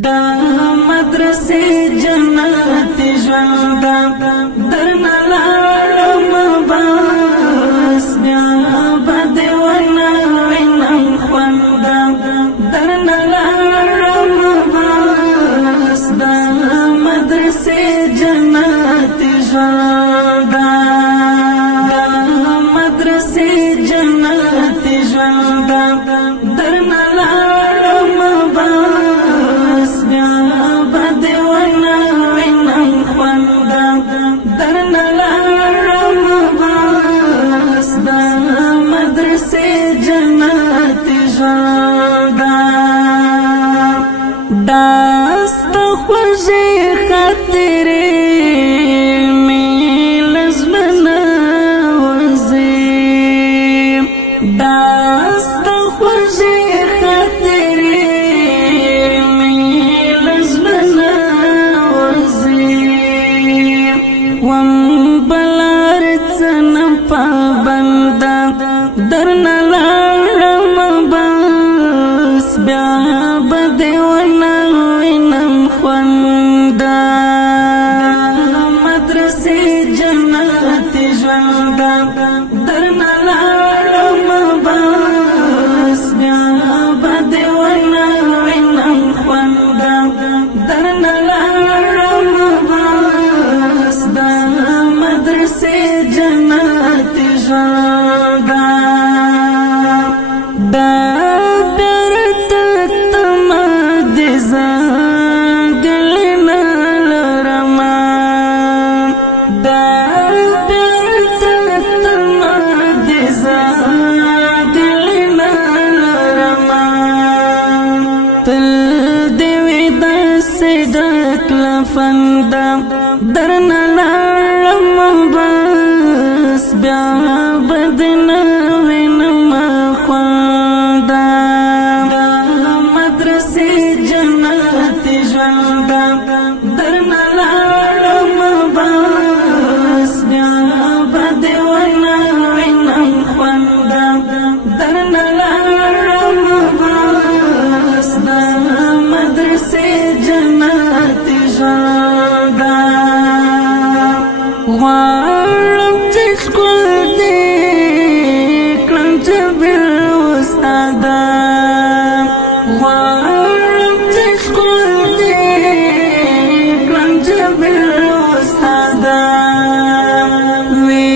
دا مدرسې جنت ژوند درنه لاړم بس بیا به دې ونه وینم خوند درنه لاړم بس دا مدرسې جنت ژوند دا مدرسې جنت ژوند درنه لاړم بس بیا به دې ونه وینم خوند درنه لاړم بس دا مدرسې جنت ژوند داست خوږې خاطرې مې له زړه نه وځي داست خوږې خاطرې مې له زړه نه وځي وم بلار څه نه پابنده درنه لاړم بس بیا به دې ونه وینم خوند مدرسې جنت ژوند درنه لاړم بس بیا به دې ونه وینم خوند درنه لاړم بس دا مدرسې جنت ژوند دا فندا درنه لاړم بس بیا به دې نه وینم خوند مدرسې جنت ژوند درنه لاړم بس بیا به دې ونه وینم خوند درنه لاړم بس دا مدرسې جنت غواړم چې ښکل دې کړم جبر استاده غواړم چې ښکل دې کړم جبر استاده وې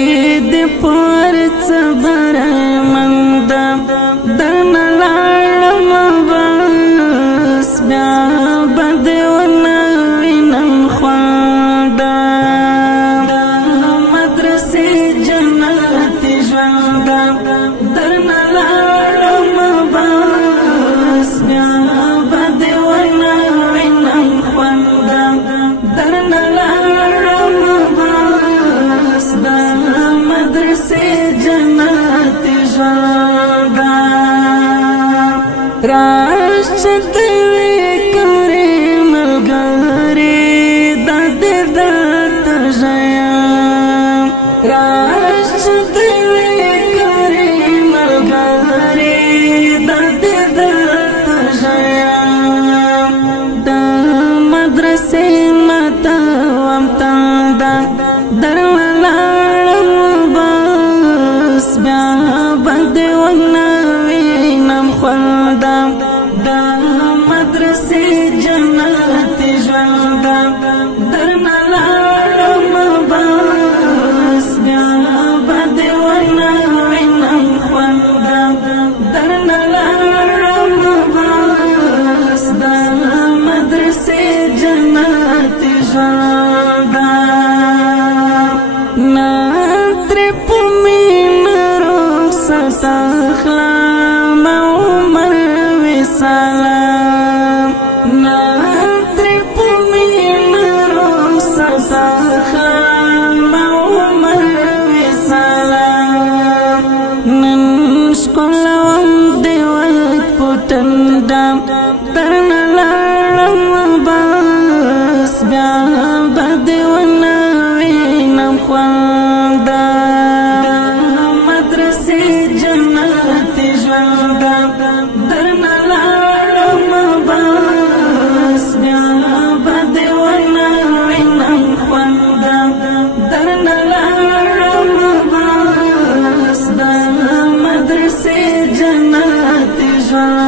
دې پر څه برمنده درنه لاړم بس بیا به دې ونه وینم خوند مدرسې جنت ژوند درنه لاړم بس بیا به دې ونه وینم خوند درنه لاړم بس دا مدرسې جنت ژوند راشه درنه لاړم بس بیا به دې ونه وینم خوند دا مدرسې جنت ژوند درنه لاړم بس بیا به دې ونه وینم خوند درنه لاړم بس دا مدرسې جنت ژوند سخلام عمر وسلام ناتر پمین روسا سخلام عمر وسلام ننشکل وم دیوت پتندام درنه لاړم بس بیا به دې ونه وینم خوند مدرسې جنت ژوند درنه لاړم ژوند